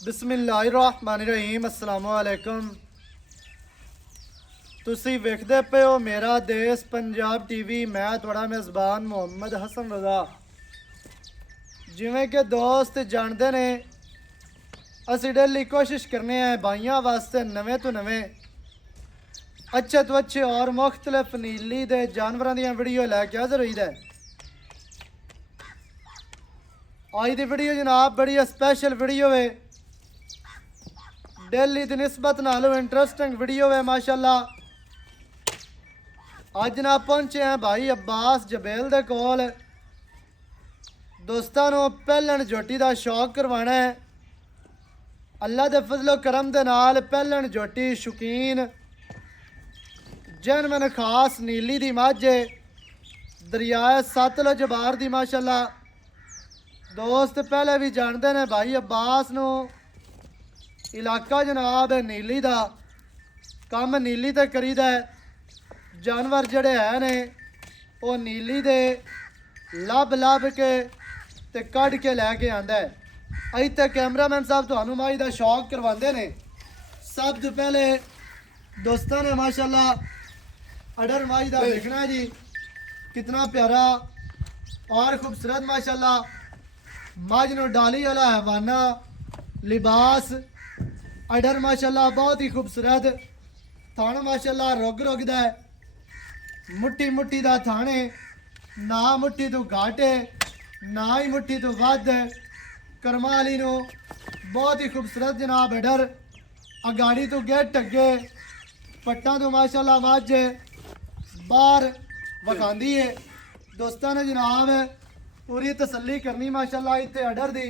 बिस्मिल्लाहिर्रहमानिर्रहीम अस्सलामुअलैकुम। ਤੁਸੀਂ ਵੇਖਦੇ ਪਏ ਹੋ ਮੇਰਾ ਦੇਸ਼ ਪੰਜਾਬ ਟੀਵੀ। ਮੈਂ ਤੁਹਾਡਾ ਮੇਜ਼ਬਾਨ ਮੁਹੰਮਦ ਹਸਨ ਰਜ਼ਾ। ਜਿਵੇਂ ਕਿ ਦੋਸਤ ਜਾਣਦੇ ਨੇ, ਅਸੀਂ ਡੇਲੀ ਕੋਸ਼ਿਸ਼ ਕਰਨੇ ਆ ਭਾਈਆਂ ਵਾਸਤੇ ਨਵੇਂ ਤੋਂ ਨਵੇਂ अच्छे तो अच्छे और मुख्तलिफ नीली दे जानवरों दी वीडियो लैके हाजिर होई दे। आज दी वीडियो जनाब बड़ी स्पेशल वीडियो है, डेली दी निस्बत नालों इंटरेस्टिंग वीडियो है माशाल्लाह। अज ना पहुंचे हैं भाई अब्बास जबेल दे कोल। दोस्तां नूं पहलन झोटी दा शौक करवाना है। अल्लाह दे फजलो करम दे नाल पहलन झोटी शौकीन जैन खास नीली दी मझ दरियाए सतलुज बार दी माशाल्लाह। दोस्त पहले भी जानते ने भाई अब्बास नूं इलाका जनाब नीली दा काम नीली ते करीदा है। जानवर जड़े है ने वो नीली दे लभ के ते कढ़ के लैके आंदा है। अज तक कैमरामैन साहब तुहानूं माई दा शौक करवांदे ने। सब तो पहले दोस्तों ने माशाल्लाह अडर माई दा देखना जी, कितना प्यारा और खूबसूरत माशाल्लाह। माज नो डाली वाला हवाना लिबास अडर माशाल्लाह बहुत ही खूबसूरत। थाना माशाल्लाह रुग दा है, मुट्ठी मुट्ठी दा थाने, ना मुट्ठी तो घट है ना ही मुट्ठी तो वध है। करमा वाली नो बहुत ही खूबसूरत जनाब अडर। अगाड़ी तो गेट अगे पट्टा तो माशाल्लाह मज बाहर वखांदी है। दोस्तों ने जनाब पूरी तसल्ली करनी माशाल्लाह इतने अडर दी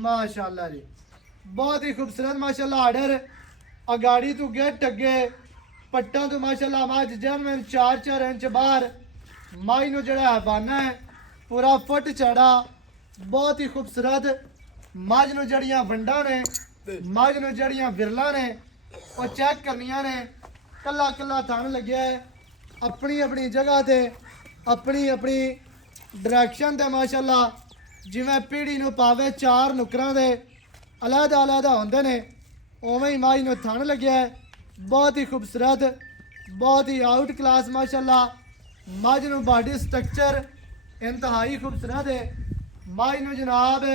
माशाल्लाह जी बहुत ही खूबसूरत माशाल्लाह अडर। अगाड़ी तो गेट अगे पट्टा तो माशाल्लाह मज जैन 4-4 इंच बाहर। माई नो जड़ा हवाना है पूरा फुट चढ़ा, बहुत ही खूबसूरत। मज नो जड़ियां वंडा ने, मज नो जड़ियां विरला ने वो चेक करनिया ने। कला कला थन लग्या है अपनी अपनी जगह ते, अपनी अपनी डायरैक्शन ते माशाल्लाह। जिवें पीढ़ी नूं पावे चार नुकरां दे अलहदा अलहदा होंदे ने, उवें ही माई नूं थन लग्या है बहुत ही खूबसूरत, बहुत ही आउट क्लास माशाल्लाह। मज नूं बॉडी स्ट्रक्चर इंतहाई खूबसूरत है। मज नूं जनाब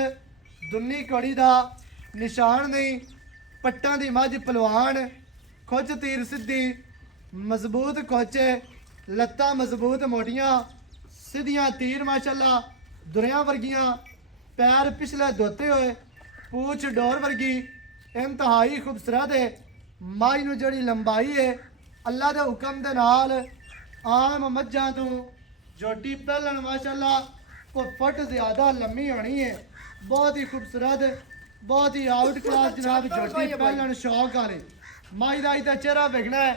दुन्नी कड़ी दा निशान नहीं, पट्टां दी मज पलवान, खुच तीर सिद्धी, मजबूत खोचे, लत्तां मजबूत मोटियां, सीधियां तीर माशाल्लाह, दुरियां वर्गियां, पैर पिछले धोते हुए, पूछ डोर वर्गी इंतहाई खूबसूरत है। माई नूं जड़ी लंबाई है अल्लाह दे हुक्म दे नाल आम मज्जां तो झोटी पहलन माशाल्लाह को फुट ज़्यादा लम्मी होनी है। बहुत ही खूबसूरत, बहुत ही आउट क्लास जनाब झोटी पहलन शौक वाले। माई दा इधर चेहरा देखना है,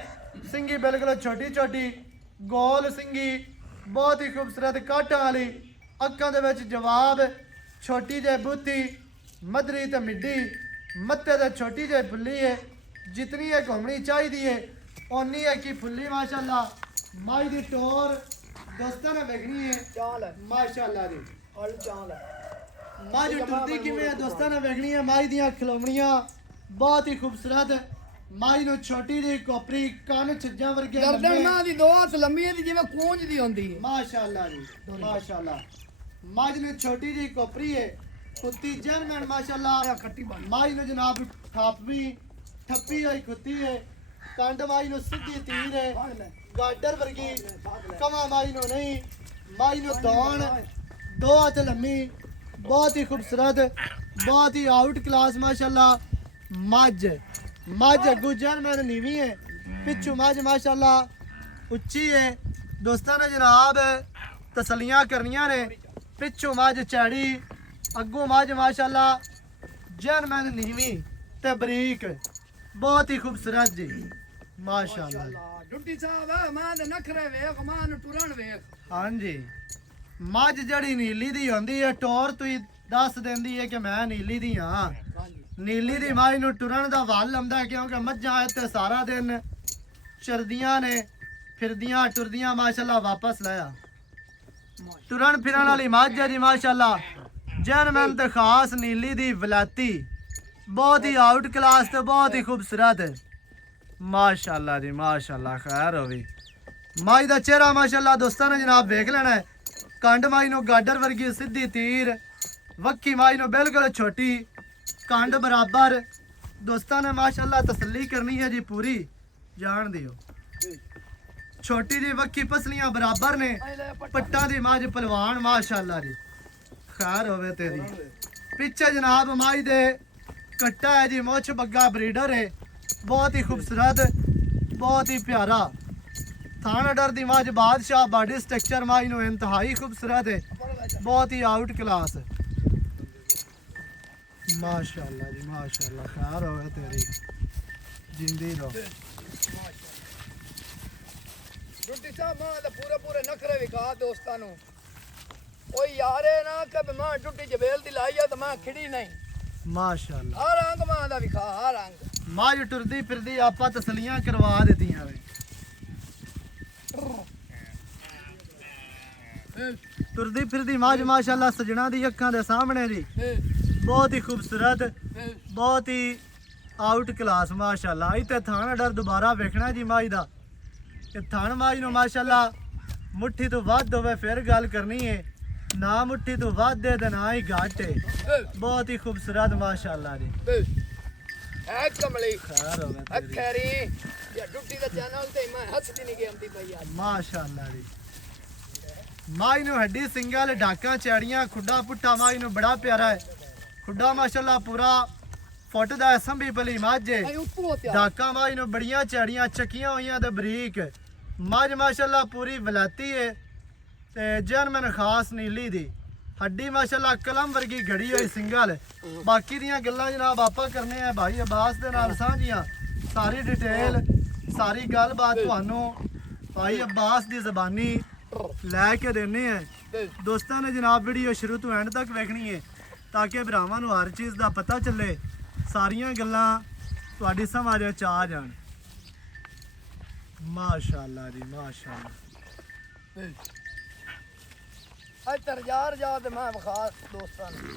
सिंगी बिल्कुल छोटी छोटी गोल सिंगी, बहुत ही खूबसूरत काटा वाली। अक्कां दे विच जवाब, छोटी जे बूथी, मदरी ते मिड्डी, मत्थे ते छोटी जे फुल्ली है। जितनी एक घूमनी चाहिए है उन्नी एक ही फुल्ली माशाल्लाह। माई दी टोर दोस्तां ने वेखनी है चाल है माशाल्लाह दी अल चाल है। माई टुरदी किवें है दोस्तां ने वेखनी है। माई दियां खलोमणियां बहुत ही खूबसूरत। माई नो छोटी जी कोपरी, कान छज्जा वर्गे गर्दन मां दी दो हाथ लंबी है जिवें कूंज दी होंदी है माशाल्लाह जी माशाल्लाह। माज ने छोटी जी कोपरी है, कुत्ती जर्मन माशाल्लाह। खट्टी बात माई नो जनाब थापी ठप्पी हुई कुत्ती है। कंड माई नो सीधी तीर है, गाडर वर्गी कमा माई नो नहीं। माई नो दौन दो हाथ लम्मी, बहुत ही खूबसूरत, बहुत ही आउट क्लास माशाल्लाह। मज मज अगू जर्मन नीवी है, पिछू मज माशाल्लाह उच्ची है। दोस्तों ने जनाब तसलियां करनिया ने। पिछू मज चैड़ी, अगू मज माशाल्लाह जर्मन नीवी ते बरीक, बहुत ही खूबसूरत जी माशाल्लाह। डुड्डी साहब मां दे नखरे वेख, मां नु टुरन वेख। हाँ जी मज जड़ी नीली दी होंदी है टोर तुई दस देंदी है कि मैं नीली दी हाँ। नीली दी माई नूं टुरन दा वल आंदा क्योंकि मज्जां इत्थे सारा दिन चरदियां ने, फिरदियां टुरदियां माशाल्लाह वापस लाया। टुरन फिरन वाली मज है जी माशाल्लाह। जर्मन ते खास नीली दी वलाती बहुत ही आउट क्लास ਤੇ ਬਹੁਤ ਹੀ ਖੂਬਸੂਰਤ ਹੈ ਮਾਸ਼ਾਅੱਲਾ ਜੀ ਮਾਸ਼ਾਅੱਲਾ ਖੈਰ ਹੋਵੇ ਮਾਈ ਦਾ ਚਿਹਰਾ ਮਾਸ਼ਾਅੱਲਾ ਦੋਸਤਾਂ ਨੇ ਜਨਾਬ ਵੇਖ ਲੈਣਾ ਹੈ ਕੰਡ ਮਾਈ ਨੂੰ ਗਾਡਰ ਵਰਗੀ ਸਿੱਧੀ ਤੀਰ ਵੱਖੀ ਮਾਈ ਨੂੰ ਬਿਲਕੁਲ ਛੋਟੀ ਕੰਡ ਬਰਾਬਰ ਦੋਸਤਾਂ ਨੇ ਮਾਸ਼ਾਅੱਲਾ ਤਸੱਲੀ ਕਰਨੀ ਹੈ ਜੀ ਪੂਰੀ ਜਾਣ ਦਿਓ ਛੋਟੀ ਜੀ ਵੱਖੀ ਪਸਲੀਆਂ ਬਰਾਬਰ ਨੇ ਪੱਟਾਂ ਦੀ ਮਾਝ ਪਹਿਲਵਾਨ ਮਾਸ਼ਾਅੱਲਾ ਜੀ ਖੈਰ ਹੋਵੇ ਤੇਰੀ ਪਿੱਛੇ ਜਨਾਬ ਮਾਈ ਦੇ ਕੱਟਾ ਹੈ ਜੀ ਮੁੱਛ ਬੱਗਾ ਬਰੀਡਰ ਹੈ ਬਹੁਤ ਹੀ ਖੂਬਸੂਰਤ ਬਹੁਤ ਹੀ ਪਿਆਰਾ ਥਾਣਾ ਡਰ ਦੀ ਮਾਝ ਬਾਦਸ਼ਾਹ ਬਾਡੀ ਸਟਰਕਚਰ ਮਾਈ ਨੂੰ ਇੰਤਹਾਈ ਖੂਬਸੂਰਤ ਹੈ ਬਹੁਤ ਹੀ ਆਊਟ ਕਲਾਸ ਹੈ ਮਾਸ਼ਾਅੱਲਾ ਜੀ ਮਾਸ਼ਾਅੱਲਾ ਖੈਰ ਹੋਵੇ ਤੇਰੀ ਜਿੰਦੀ ਰਹੋ ਡੁੱਟੀ ਸਾਹਿਬ ਮਾਂ ਦੇ ਪੂਰੇ ਨਖਰੇ ਵਿਖਾ ਦੋਸਤਾਂ ਨੂੰ ਓਏ ਯਾਰੇ ਨਾ ਕਿ ਮਾਂ ਡੁੱਟੀ ਜਬੇਲ ਦੀ ਲਾਈ ਆ ਤਾਂ ਮਾਂ ਖਿੜੀ ਨਹੀਂ ਮਾਸ਼ਾਅੱਲਾ ਆ ਰੰਗ ਮਾਂ ਦਾ ਵਿਖਾ ਆ ਰੰਗ ਮਾਝ ਟੁਰਦੀ ਫਿਰਦੀ ਆਪਾਂ ਤਸਲੀਆਂ ਕਰਵਾ ਦਿੱਤੀਆਂ ਵੇ ਤੁਰਦੀ ਫਿਰਦੀ ਮਾਝ ਮਾਸ਼ਾਅੱਲਾ ਸਜਣਾ ਦੀ ਅੱਖਾਂ ਦੇ ਸਾਹਮਣੇ ਜੀ ਬਹੁਤ ਹੀ ਖੂਬਸੂਰਤ ਬਹੁਤ ਹੀ ਆਊਟ ਕਲਾਸ ਮਾਸ਼ਾਅੱਲਾ ਇੱਥੇ ਥਾਣਾ ਡਰ ਦੁਬਾਰਾ ਵੇਖਣਾ ਜੀ ਮਾਝ ਦਾ ਕਿ ਥਣ ਮਾਝ ਨੂੰ ਮਾਸ਼ਾਅੱਲਾ ਮੁੱਠੀ ਤੋਂ ਵੱਧ ਹੋਵੇ ਫਿਰ ਗੱਲ ਕਰਨੀ ਹੈ ਨਾ ਮੁੱਠੀ ਤੋਂ ਵੱਧ ਹੈ ਤੇ ਨਾ ਹੀ ਘੱਟ ਹੈ ਬਹੁਤ ਹੀ ਖੂਬਸੂਰਤ ਮਾਸ਼ਾਅੱਲਾ ਜੀ ਐ ਕਮਲੀ ਖੈਰ ਹੋਵੇ ਤੇਰੀ। ਅਖਰੀ ਇਹ ਡੁੱਟੀ ਦਾ ਚੈਨਲ ਤੇ ਮੈਂ ਹੱਸਦੀ ਨਹੀਂ ਗਈ ਪਈ ਅੱਜ ਮਾਸ਼ਾਅੱਲਾ ਜੀ ਮਾਈ ਨੂੰ ਹੱਡੀ ਸਿੰਗਲ ਢਾਕਾਂ ਚੈੜੀਆਂ ਖੁੱਡਾ ਪੁੱਠਾ ਮਾਈ ਨੂੰ ਬੜਾ ਪਿਆਰਾ ਹੈ ਖੁੱਡਾ ਮਾਸ਼ਾਅੱਲਾ ਪੂਰਾ ਫੁੱਟ ਦਾ ਸੰਭੀ ਭਲੀ ਮਾਝੇ ਐ ਉੱਪਰੋਂ ਤੇ ਢਾਕਾਂ ਮਾਈ ਨੂੰ ਬੜੀਆਂ ਚੈੜੀਆਂ ਚੱਕੀਆਂ ਹੋਈਆਂ ਤੇ ਬਰੀਕ ਮੱਝ ਮਾਸ਼ਾਅੱਲਾ ਪੂਰੀ ਵਲਾਤੀ ਹੈ ਤੇ ਜਨਮਨ ਖਾਸ ਨੀਲੀ ਦੀ ਹੱਡੀ ਮਾਸ਼ਾਅੱਲਾ ਕਲਮ ਵਰਗੀ ਘੜੀ ਹੋਈ ਸਿੰਗਲ ਬਾਕੀ ਦੀਆਂ ਗੱਲਾਂ ਜਨਾਬ ਆਪਾਂ ਕਰਨੇ ਆ ਭਾਈ ਅਬਾਸ ਦੇ ਨਾਲ ਸਾਂਝੀਆਂ ਸਾਰੀ ਡਿਟੇਲ ਸਾਰੀ ਗੱਲਬਾਤ ਤੁਹਾਨੂੰ ਭਾਈ ਅਬਾਸ ਦੀ ਜ਼ਬਾਨੀ ਲੈ ਕੇ ਦੇਣੇ ਆ ਦੋਸਤਾਂ ਨੇ ਜਨਾਬ ਵੀਡੀਓ ਸ਼ੁਰੂ ਤੋਂ ਐਂਡ ਤੱਕ ਵੇਖਣੀ ਹੈ ਤਾਂ ਕਿ ਭਰਾਵਾਂ ਨੂੰ ਹਰ ਚੀਜ਼ ਦਾ ਪਤਾ ਚੱਲੇ ਸਾਰੀਆਂ ਗੱਲਾਂ ਤੁਹਾਡੀ ਸਮਝ ਵਿੱਚ ਆ ਜਾਣ ਮਾਸ਼ਾਅੱਲਾ ਜੀ ਮਾਸ਼ਾਅੱਲਾ ਅੱਜ ਤਰਜਾਰ ਜਾ ਤੇ ਮੈਂ ਵਿਖਾ ਦੋਸਤਾਂ ਨੂੰ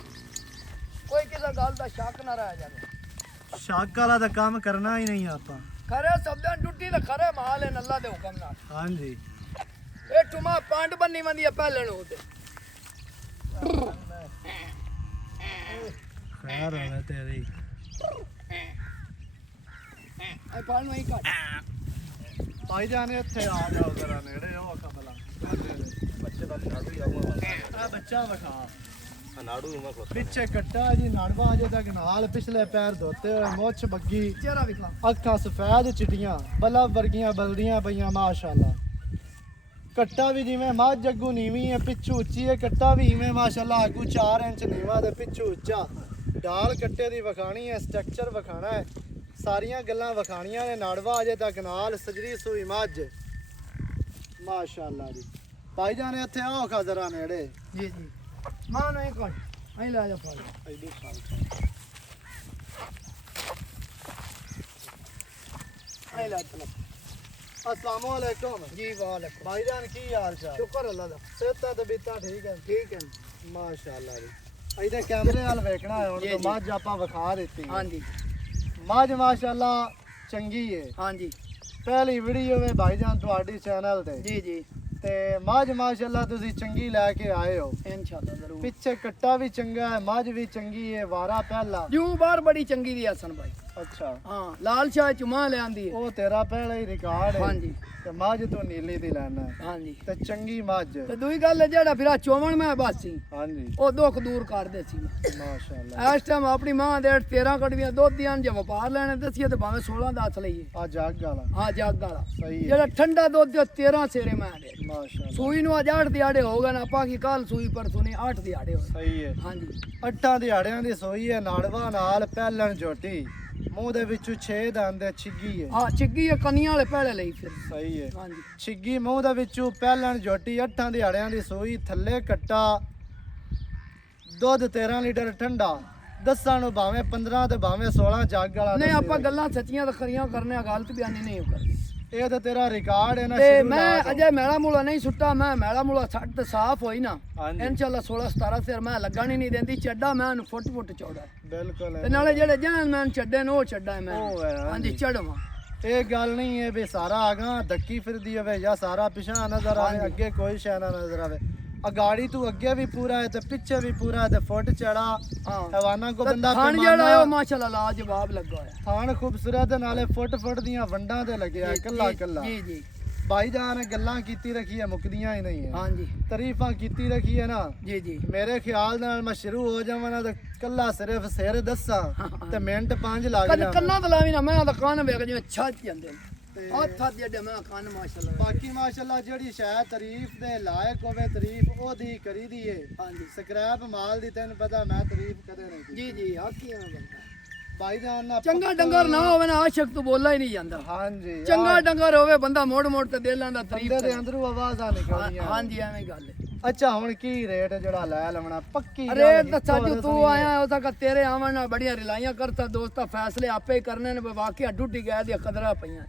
ਕੋਈ ਕਿਸੇ ਗੱਲ ਦਾ ਸ਼ੱਕ ਨਾ ਰਹਿ ਜਾਵੇ ਸ਼ੱਕ ਵਾਲਾ ਤਾਂ ਕੰਮ ਕਰਨਾ ਹੀ ਨਹੀਂ ਆਪਾਂ ਖਰੇ ਸਬਦਾਂ ਡੁੱਟੀ ਤੇ ਖਰੇ ਮਾਲ ਹੈ ਅੱਲਾ ਦੇ ਹੁਕਮ ਨਾਲ ਹਾਂਜੀ ਇਹ ਟੁਮਾ ਪੰਡ ਬੰਨੀ ਮੰਦੀ ਪਹਿਲਣ ਉਹਦੇ ਖੈਰ ਹੋਵੇ ਤੇਰੀ ਐ ਪਾਣ ਨੂੰ ਹੀ ਕੱਟ ਭਾਈ ਜਾਨ ਇੱਥੇ ਆ ਜਾਓ ਜ਼ਰਾ ਨੇੜੇ ਹੋ ਕਬਲਾ ਬੱਚੇ ਦਾ ਨਾੜੂ ਹੀ ਆਉਂਦਾ ਆ ਬੱਚਾ ਵਿਖਾ ਨਾੜੂ ਨੂੰ ਮਖੋ ਪਿੱਛੇ ਕੱਟਾ ਜੀ ਨੜਵਾ ਅਜੇ ਤੱਕ ਨਾਲ ਪਿਛਲੇ ਪੈਰ ਧੋਤੇ ਹੋਏ ਮੁੱਛ ਬੱਗੀ ਚਿਹਰਾ ਵਿਖਾ ਅੱਖਾਂ ਸਫੈਦ ਚਿੱਟੀਆਂ ਬਲਬ ਵਰਗੀਆਂ ਬਲਦੀਆਂ ਪਈਆਂ ਮਾਸ਼ਾਅੱਲਾ ਕੱਟਾ ਵੀ ਜਿਵੇਂ ਮੱਝ ਜੱਗੂ ਨੀਵੀਂ ਹੈ ਪਿੱਛੂ ਉੱਚੀ ਹੈ ਕੱਟਾ ਵੀ ਇਵੇਂ ਮਾਸ਼ਾਅੱਲਾ ਆਗੂ 4 ਇੰਚ ਨੀਵਾ ਤੇ ਪਿੱਛੂ ਉੱਚਾ ਡਾਲ ਕੱਟੇ ਦੀ ਵਿਖਾਣੀ ਹੈ ਸਟਰਕਚਰ ਵਿਖਾਣਾ ਹੈ ਸਾਰੀਆਂ ਗੱਲਾਂ ਵਿਖਾਣੀਆਂ ਨੇ ਨਾੜਵਾ ਅਜੇ ਤੱਕ ਨਾਲ ਸਜਰੀ ਸੂਈ ਮੱਝ ਮਾਸ਼ਾਅੱਲਾ ਜੀ ਭਾਈ ਜਾਨ ਇੱਥੇ ਆਓ ਖਾ ਜ਼ਰਾ ਨੇੜੇ ਜੀ ਜੀ ਮਾਂ ਨੂੰ ਹੀ ਕੱਟ ਐ ਲੈ ਜਾ ਫੜ ਐਡੀ ਖਾਲ ਐ ਲੈ ਚਲ अस्सलाम वालेकुम जी वालेकुम भाईजान की हाल चाल शुक्र अल्लाह दा सेहत तबीयत ठीक है ठीक है माशाअल्लाह जी ਇਹਦੇ ਕੈਮਰੇ ਨਾਲ ਵੇਖਣਾ ਹੈ ਹੁਣ ਜੀ, ਤਾਂ ਜੀ। ਮੱਝ ਆਪਾਂ ਵਿਖਾ ਦਿੱਤੀ हाँ जी ਮੱਝ ਮਾਸ਼ਾਅੱਲਾ ਚੰਗੀ ਹੈ हाँ जी ਪਹਿਲੀ ਵੀਡੀਓ ਹੈ ਭਾਈਜਾਨ ਤੁਹਾਡੀ ਚੈਨਲ ਤੇ जी जी ਤੇ ਮੱਝ ਮਾਸ਼ਾਅੱਲਾ ਤੁਸੀਂ ਚੰਗੀ ਲੈ ਕੇ ਆਏ ਹੋ इंशाल्लाह जरूर ਪਿੱਛੇ ਕੱਟਾ ਵੀ ਚੰਗਾ ਹੈ ਮੱਝ ਵੀ ਚੰਗੀ ਹੈ ਵਾਰਾ ਪਹਿਲਾ ਜੂ ਬਾਰ ਬੜੀ ਚੰਗੀ ਦੀ ਹਸਨ ਭਾਈ ਅੱਛਾ ਹਾਂ ਲਾਲ ਸ਼ਾਹ ਚੁਮਾ ਲਿਆਂਦੀ ਹੈ ਉਹ ਤੇਰਾ ਪਹਿਲਾ ਹੀ ਰਿਕਾਰਡ ਹੈ हाँ जी ਤੇ ਮੱਝ ਤੋਂ ਨੀਲੀ ਦੀ ਲੈਣਾ ਹੈ हाँ जी ਤੇ ਚੰਗੀ ਮੱਝ ਤੇ ਦੂਈ ਗੱਲ ਹੈ ਜਿਹੜਾ ਫਿਰ ਚੋਵਣ ਮੈਂ ਬਾਸੀ ਹਾਂਜੀ ਉਹ ਦੁੱਖ ਦੂਰ ਕਰਦੇ ਸੀ ਮਾਸ਼ਾਅੱਲਾ ਇਸ ਟਾਈਮ ਆਪਣੀ ਮਾਂ ਦੇ 13 ਕੜਵੀਆਂ ਦੁੱਧ ਦੀਆਂ ਜੇ ਵਪਾਰ ਲੈਣੇ ਦਸੀਏ ਤੇ ਭਾਵੇਂ 16 ਦਾ ਹੱਥ ਲਈਏ ਆ ਜੱਗ ਵਾਲਾ ਹਾਂ ਜੱਗ ਵਾਲਾ ਸਹੀ ਹੈ ਜਿਹੜਾ ਠੰਡਾ ਦੁੱਧ ਦੇ 13 ਸੇਰੇ ਮੈਂ ਦੇ ਮਾਸ਼ਾਅੱਲਾ ਸੂਈ ਨੂੰ ਅੱਜ 8 ਦਿਹਾੜੇ ਹੋ ਗਏ ਨਾ ਆਪਾਂ ਕੀ ਕੱਲ ਸੂਈ ਪਰਸੋਂ ਨੇ 8 ਦਿਹਾੜੇ ਹੋਏ ਸਹੀ ਹੈ ਹਾਂਜੀ ਅੱਠਾਂ ਦਿਹਾੜਿਆਂ ਦੀ ਸੋਈ ਹੈ ਨਾੜਵਾ ਨਾਲ ਪਹਿਲਣ ਝੋਟੀ ਮੂੰਹ ਦੇ ਵਿੱਚੋਂ 6 ਦੰਦ ਹੈ ਛਿੱਗੀ ਹੈ ਹਾਂ ਚਿੱਗੀ ਇਹ ਕੰਨੀਆਂ ਵਾਲੇ ਪਹਿਲੇ ਲਈ ਫਿਰ ਸਹੀ ਹੈ ਹਾਂਜੀ ਛਿੱਗੀ ਮੂੰਹ ਦੇ ਵਿੱਚੋਂ ਪਹਿਲਣ ਝੋਟੀ ਅੱਠਾਂ ਦਿਹਾੜਿਆਂ ਦੀ ਸੋਈ ਥੱਲੇ ਕੱਟਾ ਦੁੱਧ 13 ਲੀਟਰ ਠੰਡਾ ਦੱਸਾਂ ਨੂੰ ਭਾਵੇਂ 15 ਤੇ ਭਾਵੇਂ 16 ਜੱਗ ਵਾਲਾ ਨਹੀਂ ਦੱਸੇ ਆਪਾਂ ਹੋਏ। ਗੱਲਾਂ ਸੱਚੀਆਂ ਤਾਂ ਖਰੀਆਂ ਕਰਨੇ ਆ ਗਲਤ ਬਿਆਨੀ ਨਹੀਂ ਕਰਨੀ ਇਹ ਤਾਂ ਤੇਰਾ ਰਿਕਾਰਡ ਹੈ ਨਾ ਤੇ ਸ਼ੁਰੂ ਮੈਂ ਲਾਤ। ਅਜੇ ਮੈਲਾ ਮੂਲਾ ਨਹੀਂ ਸੁੱਟਾ, ਮੈਂ ਮੈਲਾ ਮੂਲਾ ਛੱਡ ਤੇ ਸਾਫ਼ ਹੋਈ ਨਾ ਹਾਂਜੀ। ਇਨਸ਼ਾਅੱਲਾ 16 17 ਸਿਰ ਮੈਂ ਲੱਗਣ ਹੀ ਨਹੀਂ ਦਿੰਦੀ। ਚੱਡਾ ਮੈਂ ਉਹਨੂੰ ਫੁੱਟ ਚੌੜਾ ਬਿਲਕੁਲ ਤੇ ਨਾਲੇ ਜਿਹੜੇ ਜਾਨ ਮੈਂ ਛੱਡੇ ਨੇ ਉਹ ਛੱਡਾ ਮੈਂ। ਉਹ ਹੈ, ਹਾਂਜੀ। ਹਾਂਜੀ ਚੜਵਾ ਇਹ ਗੱਲ ਨਹੀਂ ਹੈ ਵੀ ਸਾਰਾ ਆਗਾ ਧੱਕੀ ਫਿਰਦੀ ਹੋਵੇ ਜਾਂ ਸਾਰਾ ਪਿਛਾ ਨਜ਼ਰ ਆਵੇ, ਹਾਂਜੀ। ਅੱਗੇ ਕੋਈ ਸ਼ੈ ਨਾ ਨਜ਼ਰ ਆਵੇ। ਅਗਾੜੀ ਤੂੰ ਅੱਗੇ ਵੀ ਪੂਰਾ ਹੈ ਤੇ ਪਿੱਛੇ ਵੀ ਪੂਰਾ ਹੈ ਤੇ ਫੁੱਟ ਚੜਾ ਹਾਂ ਹਵਾਨਾ ਕੋ ਬੰਦਾ ਖਾਣ ਜਿਹੜਾ ਹੈ ਉਹ ਮਾਸ਼ਾਅੱਲਾ ਲਾਜਵਾਬ ਲੱਗਾ ਹੋਇਆ। ਥਾਣ ਖੂਬਸੂਰਤ ਹੈ, ਨਾਲੇ ਫੁੱਟ ਦੀਆਂ ਵੰਡਾਂ ਤੇ ਲੱਗਿਆ ਜੀ, ਕੱਲਾ ਜੀ, ਕੱਲਾ। ਜੀ ਜੀ ਭਾਈ ਜਾਨ ਗੱਲਾਂ ਕੀਤੀ ਰੱਖੀ ਹੈ, ਮੁੱਕਦੀਆਂ ਹੀ ਨਹੀਂ ਹੈ। ਹਾਂਜੀ ਤਾਰੀਫਾਂ ਕੀਤੀ ਰੱਖੀ ਹੈ ਨਾ। ਜੀ ਜੀ ਮੇਰੇ ਖਿਆਲ ਨਾਲ ਮੈਂ ਸ਼ੁਰੂ ਹੋ ਜਾਵਾਂ ਨਾ ਤੇ ਕੱਲਾ ਸਿਰਫ ਸਿਰ ਦੱਸਾਂ ਤੇ ਮਿੰਟ 5 ਲੱਗ ਕਦੇ ਜਾਣ। ਕੰਨਾਂ ਤੇ ਲਾਵੀ ਨਾ, ਮੈਂ ਤਾਂ ਕੰਨ ਵੇਖ ਜਿਵੇਂ ਛੱਜ ਜਾਂਦੇ ਨੇ। ਤੇ ਹੱਥ ਜਿਹੜੇ ਮੈਂ ਕੰਨ ਮਾਸ਼ਾਅੱਲਾ ਬਾਕੀ ਮਾਸ਼ਾਅੱਲਾ ਜਿਹੜੀ ਸ਼ਾਇਦ ਤਾਰੀਫ ਦੇ ਲਾਇਕ ਹੋਵੇ ਤਾਰੀਫ ਉਹਦੀ ਕਰੀਦੀ ਏ। ਹਾਂਜੀ ਸਕ੍ਰੈਪ ਮਾਲ ਦੀ ਤੈਨੂੰ ਪਤਾ ਮੈਂ ਤਾਰੀਫ ਕਦੇ ਨਹੀਂ ਕੀਤੀ। ਜੀ ਜੀ ਹਾਕੀਆਂ ਬੰਦਾ ਭਾਈ ਜਾਨ ਨਾ ਚੰਗਾ ਡੰਗਰ ਨਾ ਹੋਵੇ ਨਾ ਆਸ਼ਕ ਤੋਂ ਬੋਲਾ ਹੀ ਨਹੀਂ ਜਾਂਦਾ। ਹਾਂਜੀ ਚੰਗਾ ਡੰਗਰ ਹੋਵੇ ਬੰਦਾ ਮੋੜ ਤੇ ਦਿਲਾਂ ਦਾ ਤਾਰੀਫ ਬੰਦੇ ਦੇ ਕਰੇ। ਅੰਦਰੋਂ ਆਵਾਜ਼ਾਂ ਨਿਕਲਦੀਆਂ। ਹਾਂਜੀ ਐਵੇਂ ਗੱਲ ਹੈ। ਅੱਛਾ ਹੁਣ ਕੀ ਰੇਟ ਜਿਹੜਾ ਲੈ ਲਵਣਾ ਪੱਕੀ ਅਰੇ ਤਾਂ ਸਾਜੂ ਤੂੰ ਆਇਆ ਉਹ ਤਾਂ ਤੇਰੇ ਆਵਣ ਨਾਲ ਬੜੀਆਂ ਰਿਲਾਈਆਂ ਕਰਤਾ ਦੋਸਤਾ, ਫੈਸਲੇ ਆਪੇ ਹੀ ਕਰਨੇ ਨੇ। ਵਾਕਿਆ ਡੁੱਟੀ ਗਿਆ ਦੀਆਂ ਕਦਰਾਂ ਪਈਆਂ,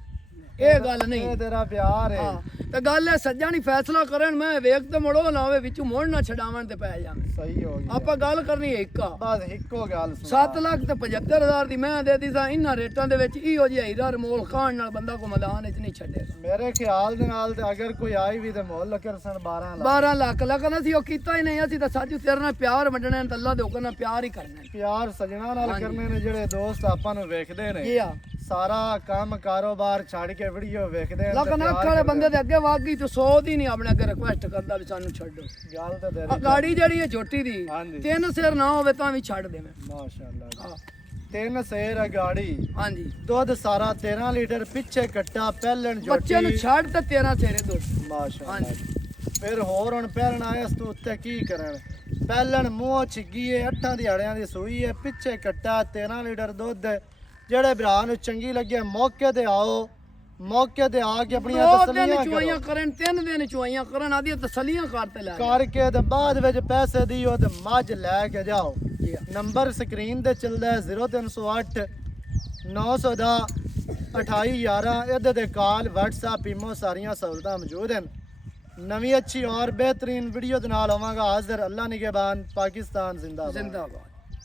ਇਹ ਗੱਲ ਨਹੀਂ। ਇਹ ਤੇਰਾ ਪਿਆਰ ਹੈ। ਹਾਂ ਤੇ ਗੱਲ ਹੈ ਸੱਜਾ ਨਹੀਂ ਫੈਸਲਾ ਕਰਨ, ਮੈਂ ਵੇਖ ਤੇ ਮੋੜੋ ਨਾ ਹੋਵੇ ਵਿੱਚੋਂ ਮੋੜ ਨਾ ਛਡਾਵਣ ਤੇ ਪੈ ਜਾਵੇਂ। ਸਹੀ ਹੋ ਗਿਆ। ਆਪਾਂ ਗੱਲ ਕਰਨੀ ਹੈ ਇੱਕਾ ਬਸ ਇੱਕੋ ਗੱਲ ਸੁਣ। 7 ਲੱਖ ਤੇ 75,000 ਦੀ ਮੈਂ ਦੇਦੀ ਸਾਂ। ਇਹਨਾਂ ਰੇਟਾਂ ਦੇ ਵਿੱਚ ਇਹੋ ਜਿਹਾ ਹੀਰਾ ਰਮੋਲ ਖਾਣ ਨਾਲ ਬੰਦਾ ਕੋ ਮੈਦਾਨ ਵਿੱਚ ਨਹੀਂ ਛੱਡੇਗਾ। ਮੇਰੇ ਖਿਆਲ ਦੇ ਨਾਲ ਤੇ ਅਗਰ ਕੋਈ ਆਈ ਵੀ ਤੇ ਮੁੱਲ ਕਰਸਨ 12 ਲੱਖ। 12 ਲੱਖ ਲੱਗਣਾ ਸੀ, ਉਹ ਕੀਤਾ ਹੀ ਨਹੀਂ। ਅਸੀਂ ਤਾਂ ਸਾਜੂ ਤੇਰੇ ਨਾਲ ਪਿਆਰ ਵੰਡਣਾ ਤੇ ਅੱਲਾ ਦੇ ਹੁਕਮ ਨਾਲ ਪਿਆਰ ਹੀ ਕਰਨਾ। ਪਿਆਰ ਸਜਣਾ ਨਾਲ ਹਾਂਜੀ। ਕਰਨੇ ਨੇ ਜਿਹੜੇ ਦੋਸਤ ਆਪਾਂ ਨੂੰ ਵੇਖਦੇ ਨੇ। ਇਹ ਆ ਸਾਰਾ ਕੰਮ ਕਾਰੋਬਾਰ ਛੱਡ ਕੇ ਵੀਡੀਓ ਵੇਖਦੇ ਨੇ ਤੇ ਲਗਨ ਪਿਆਰ ਅੱਖ ਵਾਲੇ ਕਰਦੇ ਬੰਦੇ ਦੇ ਅੱਗੇ ਵਗ ਗਈ ਤੂੰ 100 ਦੀ ਨਹੀਂ ਆਪਣੇ ਅੱਗੇ ਰਿਕੁਐਸਟ ਕਰਦਾ ਵੀ ਸਾਨੂੰ ਛੱਡੋ। ਗੱਲ ਤਾਂ ਆ ਤੇਰੀ ਗਾੜੀ ਜਿਹੜੀ ਹੈ ਛੋਟੀ ਦੀ ਹਾਂਜੀ। 3 ਸਿਰ ਨਾ ਹੋਵੇ ਤਾਂ ਵੀ ਛੱਡ ਦੇਵੇਂ। ਮਾਸ਼ਾਅੱਲਾ ਜੀ। ਹਾਂ 3 ਸੇਰ ਆ ਗਾੜੀ, ਹਾਂਜੀ ਦੁੱਧ ਸਾਰਾ 13 ਲੀਟਰ, ਪਿੱਛੇ ਕੱਟਾ ਪਹਿਲਣ ਬੱਚੇ ਨੂੰ ਜੋਟੀ। ਛੱਡ ਤੇ 13 ਸਿਰੇ ਦੋ। ਮਾਸ਼ਾਅੱਲਾ ਹਾਂਜੀ। ਜੀ। ਫਿਰ ਹੋਰ ਹੁਣ ਪਹਿਲਣ ਆਇਆ ਇਸ ਤੋਂ ਉੱਤੇ ਕੀ ਕਰਨ। ਪਹਿਲਣ ਮੂੰਹ ਛਿੱਗੀ ਏ, 8 ਦਿਹਾੜਿਆਂ ਦੀ ਸੂਈ ਏ, ਪਿੱਛੇ ਕੱਟਾ 13 ਲੀਟਰ ਦੁੱਧ। ਜਿਹੜੇ ਭਰਾ ਨੂੰ ਚੰਗੀ ਲੱਗੇ ਮੌਕੇ ਤੇ ਆਓ, ਮੌਕੇ ਤੇ ਆ ਕੇ ਆਪਣੀਆਂ 2 ਦਿਨ ਤਸੱਲੀਆਂ ਚੁਆਈਆਂ ਕਰੋ। ਕਰਨ, 3 ਦਿਨ ਚੁਆਈਆਂ ਕਰਨ, ਆਦੀਆਂ ਤਸੱਲੀਆਂ ਕਰਤੇ ਲੈ ਕਰਕੇ ਤੇ ਬਾਅਦ ਵਿੱਚ ਪੈਸੇ ਦਿਓ ਤੇ ਮੱਝ ਲੈ ਕੇ ਜਾਓ। ਜੀ। ਨੰਬਰ ਸਕਰੀਨ ਤੇ ਚੱਲਦਾ ਹੈ 0308 910 2811। ਇਹਦੇ ਤੇ ਕਾਲ WhatsApp ਈਮੋ ਸਾਰੀਆਂ ਸਹੂਲਤਾਂ ਮੌਜੂਦ ਹਨ। ਨਵੀਂ ਅੱਛੀ ਔਰ ਬਿਹਤਰੀਨ ਵੀਡੀਓ ਦੇ ਨਾਲ ਹੋਵਾਂਗਾ ਹਾਜ਼ਰ। ਅੱਲਾ ਨਿਗਹਿਬਾਨ। ਪਾਕਿਸਤਾਨ ਜ਼ਿੰਦਾਬਾਦ। ਜ਼ਿੰਦਾਬਾਦ।